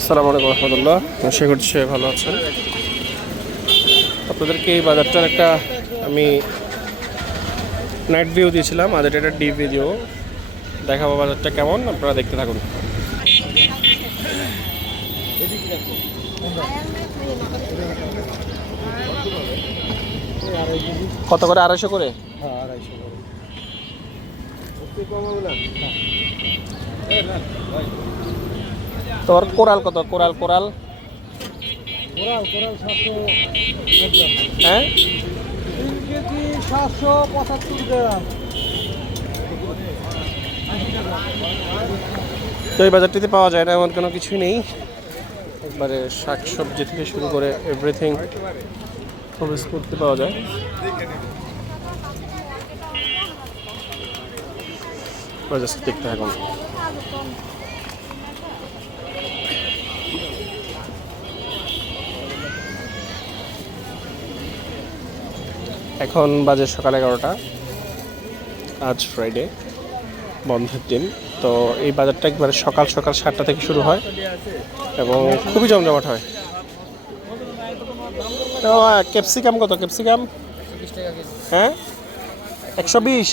আসসালামু আলাইকুম রহমতুল্লাহ। আশা করছি সবাই ভালো আছেন? আপনাদেরকে এই বাজারটার একটা আমি নাইট ভিউ দিয়েছিলাম আর এটা একটা ডি ভিডিও দেখাবো বাজারটা কেমন আপনারা দেখতে থাকুন। কত করে? আড়াইশো করে? হ্যাঁ আড়াইশো তোর কোরাল কত কোরাল কোরাল। হ্যাঁ? তো এই বাজারটিতে পাওয়া যায় না এমন কোনো কিছুই নেই। একবারে শাক সবজি থেকে শুরু করে এভরিথিং প্রবেশ করতে পাওয়া যায়। দেখতে এখন এখন বাজে সকাল এগারোটা। আজ ফ্রাইডে বন্ধের দিন। তো এই বাজারটা একবারে সকাল সকাল সাতটা থেকে শুরু হয় এবং খুবই জমজমাট হয়। তো ক্যাপসিকাম কত? ক্যাপসিকাম? হ্যাঁ? একশো বিশ।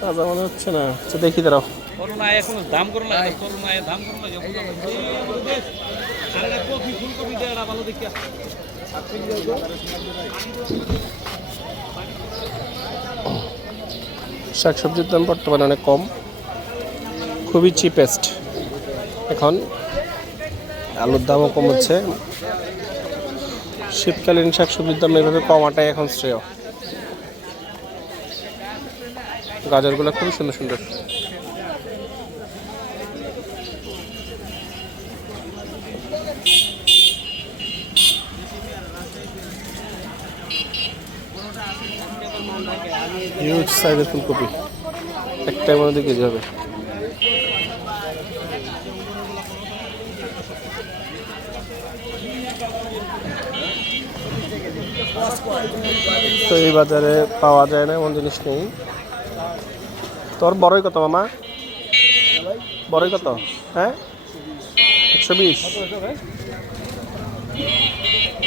তাজা মনে হচ্ছে না। আচ্ছা দেখি দাঁড়াও। দাম দাম দেখিয়া শাকসবজির দাম বর্তমানে অনেক কম। খুবই চিপেস্ট এখন আলুর দামও কম হচ্ছে। শীতকালীন শাকসবজির দাম এভাবে কমাটাই এখন শ্রেয়। গাজরগুলো খুবই সুন্দর সুন্দর হিউজ সাইজের ফুলকপি। একটাই মনে দিকে যাবে তো এই বাজারে পাওয়া যায় না, এমন জিনিস নেই। তোর বড়ই কত মামা? বড়ই কত? হ্যাঁ? একশো বিশ।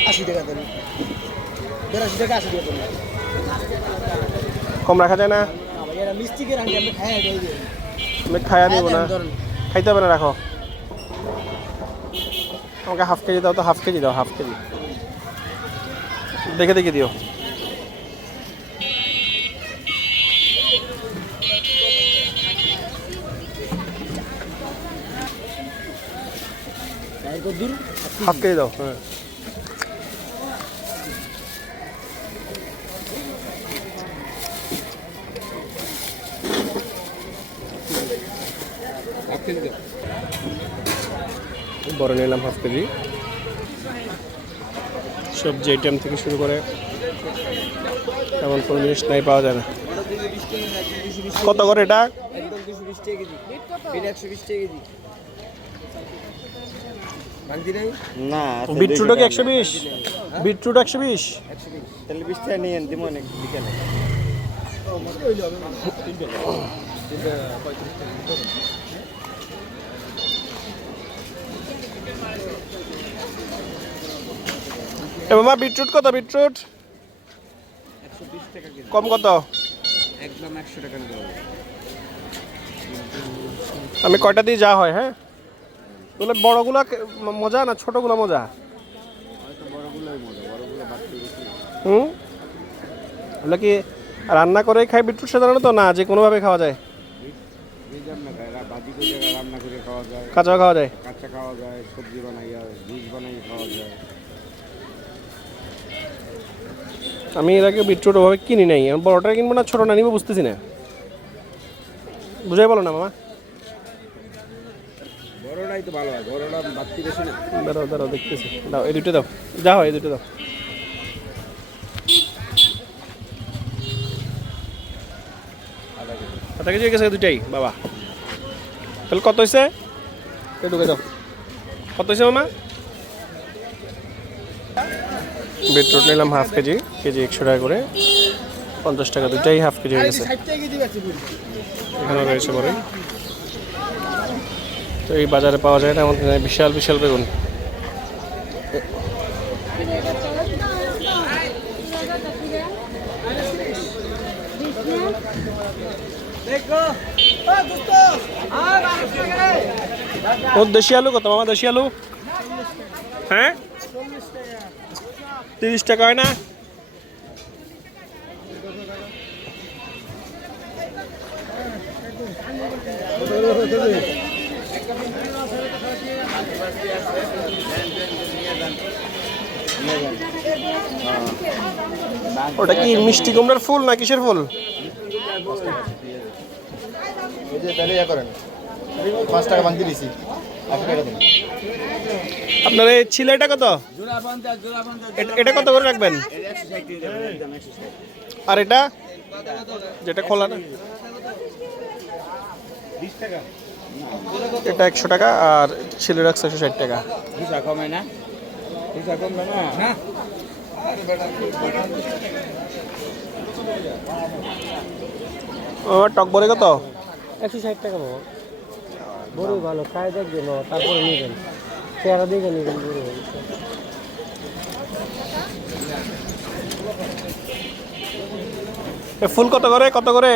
আশি টাকা দেন দেড়াশি টাকা আশি টাকা কম রাখা যায় না? আমি খাইয়া দিব না। খাইতে হবে না রাখো। আমাকে হাফ কেজি দাও তো হাফ কেজি দাও হাফ কেজি। দেখে দেখে দিও। হাফ কেজি দাও হ্যাঁ। বড় নিলাম হাফ কেজি সবজি আইটেম থেকে শুরু করে এমন কোনো জিনিস নাই পাওয়া যায় না। কত করে এটা? কেজি এটা একশো বিশ কি একশো বিটরুট একশো বিশ? একশো বিশ? তাহলে বিশ টাকা নিয়ে দিব অনেক বিকেলে। এ মামা বিটরুট কত? বিটরুট? কম কত? একদম একশো টাকা আমি কয়টা দিয়ে যা হয় হ্যাঁ? তাহলে বড়গুলা মজা না ছোটগুলা মজা? হুম? ওগুলো কি রান্না করেই খাই বিটরুট সাধারণত? না যে কোনোভাবে খাওয়া যায়? করে করে কাঁচা খাওয়া যায়? কাঁচা খাওয়া যায় সবজি বানাইয়া জুস বানাইয়া খাওয়া যায়। আমি এর আগে বিটরুট ওভাবে কিনি নাই। আমি বড়টা কিনবো না ছোটো না নিবো বুঝতেছি না। বুঝাই বলো না মামা। বড়টাই তো ভালো হয় বড়টা বাড়তি বেশি না। দাঁড়াও দাঁড়াও দেখতেছি। দাও এই দুটো দাও। যা হয় এই দুটো দাও। আধা কেজি। গেছে দুটাই বাবা। তাহলে কত হয়েছে এটা ঢুকে দাও। কত হয়েছে মামা? বিটরুট নিলাম হাফ কেজি কেজি একশো টাকা করে। পঞ্চাশ টাকা দুটাই হাফ কেজি হয়ে গেছে। এখানে রয়েছে পরে তো এই বাজারে পাওয়া যায় না আমাদের বিশাল বিশাল বেগুন। ও দেশি আলু কত? মামা, দেশি আলু? হ্যাঁ? তিরিশ টাকা হয় না? ওটা কি মিষ্টি কুমড়ার ফুল না কিসের ফুল? করেন, পাঁচ টাকা ভাঙতে দিছি দিন। আপনার এই ছিলাইটা কত? এট- এটা কত করে রাখবেন? আর এটা? যেটা খোলা না এটা একশো টাকা আর ছিলে রাখছে একশো ষাট টাকা। ও টক বলে কত? একশো ষাট টাকা বাবা। বড় ভালো খায় দেখবেন তারপরে নেবেন। ভালো এ ফুল কত করে কত করে?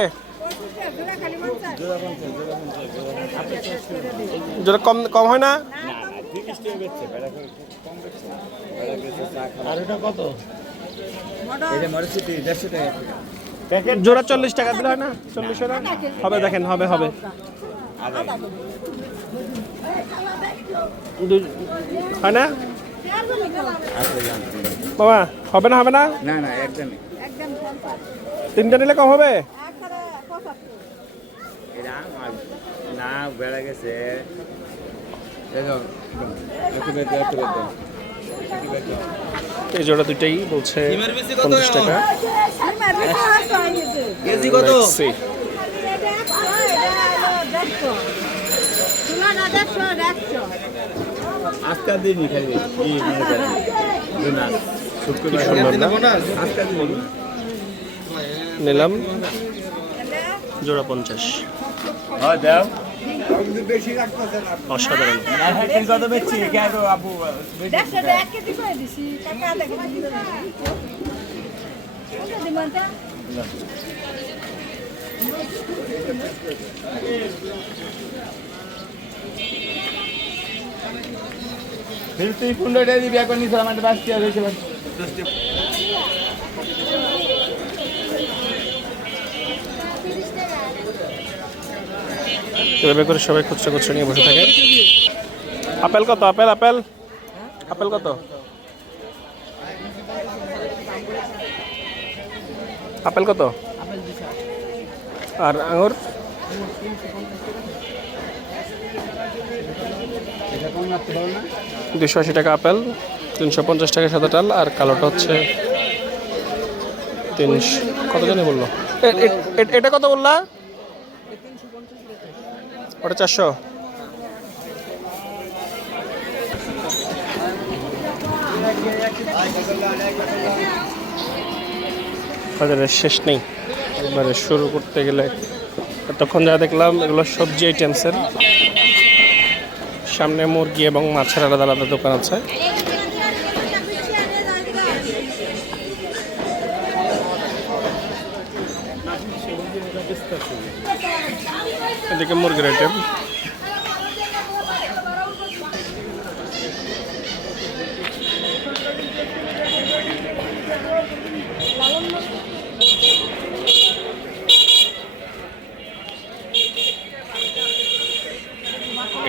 যেটা কম কম হয় না? জোড়া চল্লিশ টাকা দিলে হয় না? চল্লিশ টাকা হবে, দেখেন, হবে হবে। হয় না বাবা হবে না হবে না? না না একদমই। তিনটা নিলে কম হবে? না বেড়ে গেছে। এই জোড়া দুইটাই বলছে পঞ্চাশ টাকা। কেজি কত. আজকাল দিনই খালি কি মনে করেন না শুক্রবার সুন্দর না? আজকাল দিন নিলাম। জোড়া পঞ্চাশ। হ্যাঁ অসাধারণ। কত বেচছি? কেন আবু ফির তুই পনেরোটা দিবি এখন নিস আমাদের বাঁচতে হবে এভাবে করে সবাই খুচরা খুচরা নিয়ে বসে থাকে। আপেল কত? Apple apple? আপেল কত? আপেল কত? আর আঙুর? দুশো আশি টাকা আপেল, তিনশো পঞ্চাশ টাকা সাদা ডাল, আর কালোটা হচ্ছে তিনশো কত জানি বলল এটা কত বললা? ওটা চারশো। বাজারের শেষ নেই। এবারে শুরু করতে গেলে তখন যা দেখলাম, এগুলো সবজি আইটেমসের সামনে মুরগি এবং মাছের আলাদা আলাদা দোকান আছে। এদিকে মুরগির আইটেম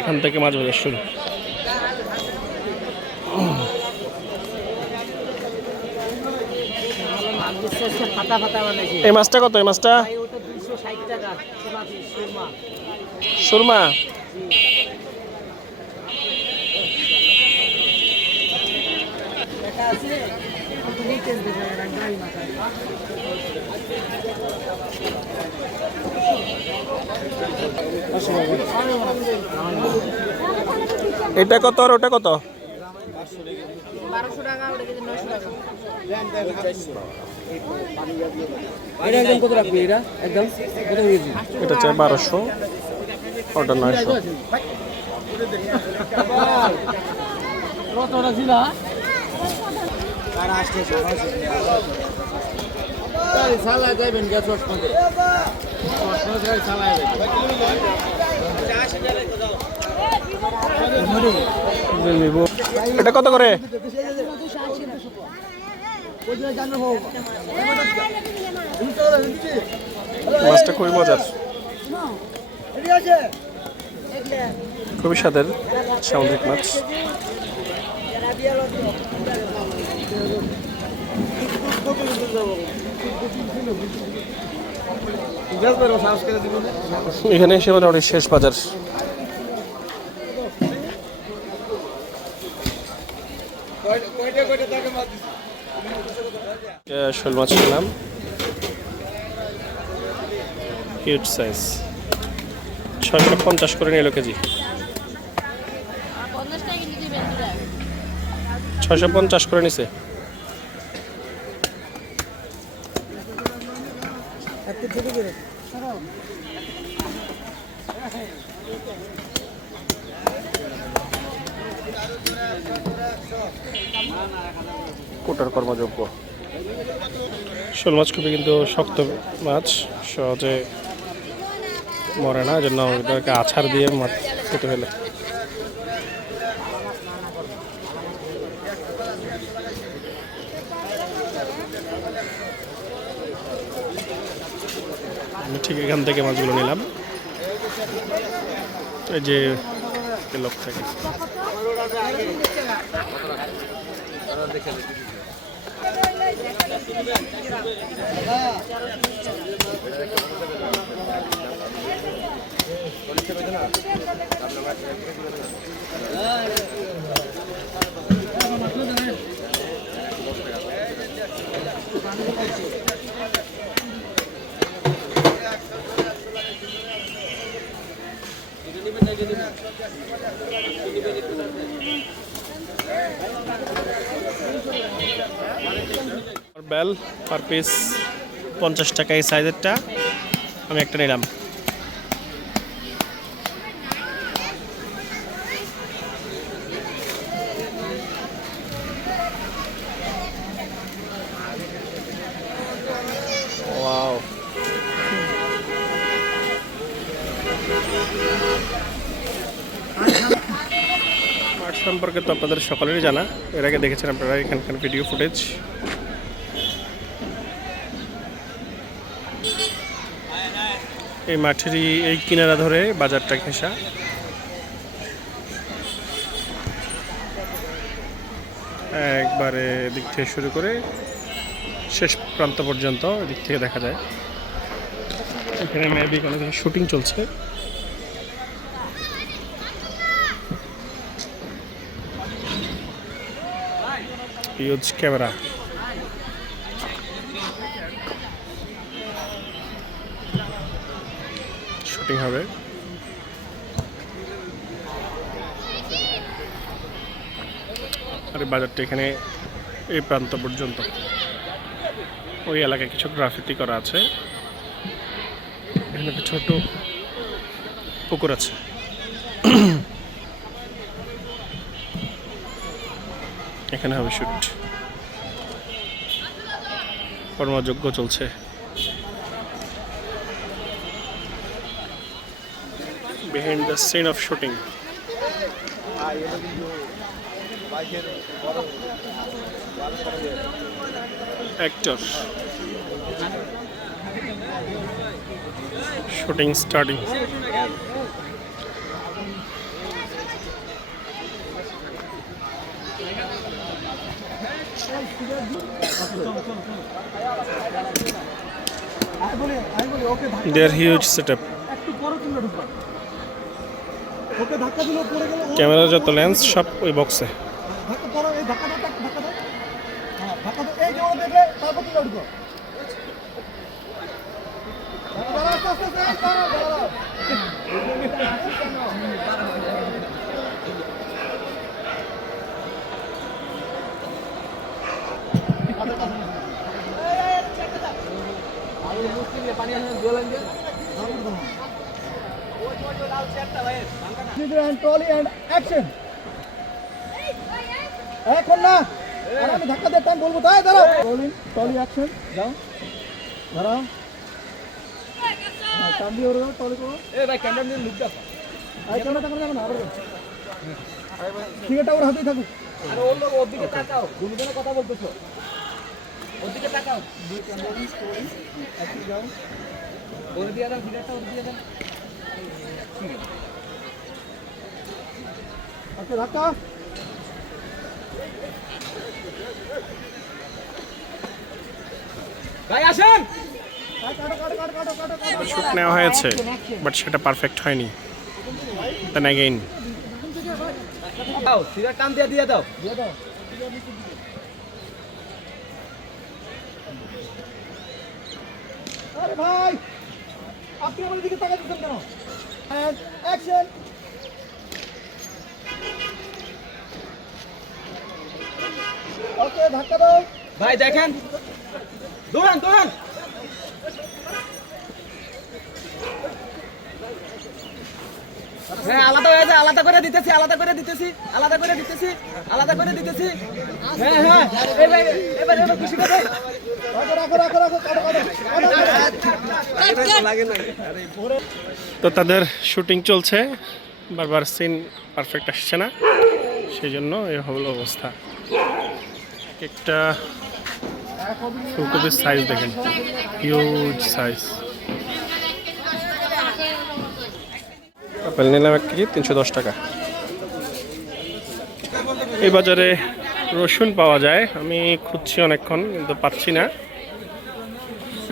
এখান থেকে মাছ বাজার শুরু। এই মাছটা কত? এই মাছটা? সুরমা সুরমা এটা আছে একটু নিচে দেবেন এটা গাড়ি মাথা এটা কত আর ওটা কত? এটা চাই বারোশো ওটা নয়শো। চালায় গ্যাস চশমাতে চশমা চালায় এটা কত করে? মাছটা খুবই মজার। খুবই স্বাদের সামুদ্রিক মাছ। এখানে এসে মোটামুটি শেষ বাজার। শোল মাছ খেলাম হিউজ সাইজ ছয়শো পঞ্চাশ করে নিল কেজি। ছয়শো পঞ্চাশ করে নিছে। কোটার কর্মযোগ্য? শোল মাছ খুবই কিন্তু শক্ত মাছ, সহজে মরে না জন্য ওদেরকে আছাড় দিয়ে মাছ খেতে ফেলে আমি ঠিক এখান থেকে মাছগুলো নিলাম। এই যে লোক থেকে বেল পার পিস পঞ্চাশ টাকা এই সাইজেরটা। আমি একটা নিলাম। সম্পর্কে তো আপনাদের সকলেরই জানা। এর আগে দেখেছেন আপনারা এখানকার ভিডিও ফুটেজ এই মাঠেরই এই কিনারা ধরে বাজারটা ঘেঁষা। একবারে দিক থেকে শুরু করে শেষ প্রান্ত পর্যন্ত দিক থেকে দেখা যায়। এখানে মেবি কোনো শুটিং চলছে। ইউজ ক্যামেরা শুটিং হবে। আর বাজারটা এখানে এই প্রান্ত পর্যন্ত। ওই এলাকায় কিছু গ্রাফিতি করা আছে। এখানে একটা ছোট পুকুর আছে। এখানে হবে শুট কর্মযোগ্য চলছে। Behind the scene of shooting. Actor. Shooting starting. Their huge setup. ক্যামেরার যত লেন্স সব ওই বক্সে এই ধাক্কা দাও ধাক্কা দাও হ্যাঁ ধাক্কা দাও এই যে ও দেখলে তারপর তুলে উঠবো দাঁড়াও, আস্তে আস্তে আস্তে দাঁড়াও, দাঁড়াও। পানি আছে জল আনবে ধাক্কা and trolley and action. এখন না আর আমি ধাক্কা দিয়ে টাইম বলব তাই দাঁড়াও। রোলিং টলি অ্যাকশন যাও। দাঁড়াও। হ্যাঁ টান দিয়ে ওরে করো। এ ভাই ক্যামেরা নিয়ে লুক দাও আর ক্যামেরা টাকা যাবে না ঠিক আছে ওর হাতেই থাকুক। আরে ওর লোক ওর দিকে তাকাও। গুনগুনে কথা বলতেছো। ওর দিকে তাকাও। অ্যাকশন যাও। ওর দিয়ে দাও ভিডিওটা ওর দিয়ে দাও। আচ্ছা ধাক্কা ভাই আসেন। কাটো কাটো কাটো কাটো কাটো কাটো শুট নেওয়া হয়েছে বাট সেটা পারফেক্ট হয়নি। দেন অ্যাগেইন দাও সিগার টান দিয়ে দিয়ে দাও। দিয়ে দাও আরে ভাই আপনি আমার দিকে তাকাচ্ছেন কেন? অ্যাকশন ওকে ধাক্কা দাও। ভাই দেখেন। দৌড়ান দৌড়ান। হ্যাঁ আলাদা হয়ে যায় আলাদা করে দিতেছি আলাদা করে দিতেছি আলাদা করে দিতেছি আলাদা করে দিতেছি। হ্যাঁ হ্যাঁ এবার এবার এবার খুশি করে রাখো রাখো রাখো রাখো কাটো কাটো তো তাদের শুটিং চলছে বারবার সিন পারফেক্ট আসছে না সেই জন্য এই হলো অবস্থা। একটা ফুলকপির সাইজ দেখেন। হিউজ সাইজ আপেল নিলাম এক কেজি তিনশো দশ টাকা। এই বাজারে রসুন পাওয়া যায়। আমি খুঁজছি অনেকক্ষণ কিন্তু পাচ্ছি না।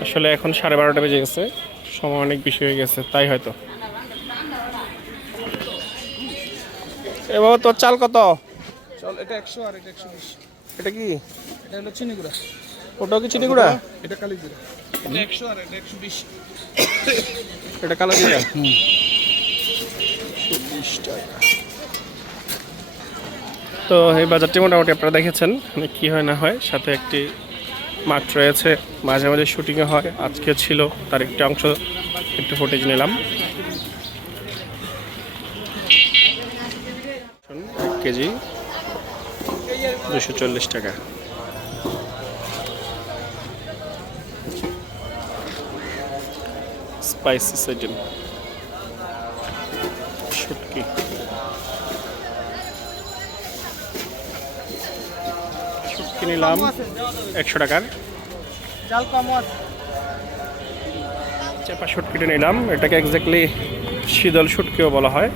আসলে এখন সাড়ে বারোটা বেজে গেছে। সময় অনেক বেশি হয়ে গেছে তাই হয়তো। এ বাবা তোর চাল কত? চল এটা একশো আর এটা একশো বিশ। এটা কি? এটা হলো চিনিগুড়া ওটাও কি চিনিগুড়া এটা কালিজিরা এটা একশো আর এটা একশো বিশ। এটা কালো জিরা তো এই বাজারটি মোটামুটি আপনারা দেখেছেন মানে কি হয় না হয় সাথে একটি মাঠ রয়েছে মাঝে মাঝে শুটিংও হয় আজকে ছিল তার একটি অংশ একটু ফুটেজ নিলাম। এক কেজি। দুশো চল্লিশ টাকা। স্পাইসিস আইটেম শুটকি। শুটকি নিলাম একশো টাকার। চেপা শুটকিটা নিলাম। এটাকে এক্স্যাক্টলি শীতল শুটকিও বলা হয়।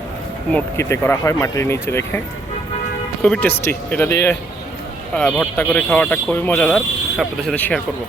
মুটকিতে করা হয় মাটির নিচে রেখে। খুবই টেস্টি এটা দিয়ে ভর্তা করে খাওয়াটা খুবই মজাদার। আপনাদের সাথে শেয়ার করব।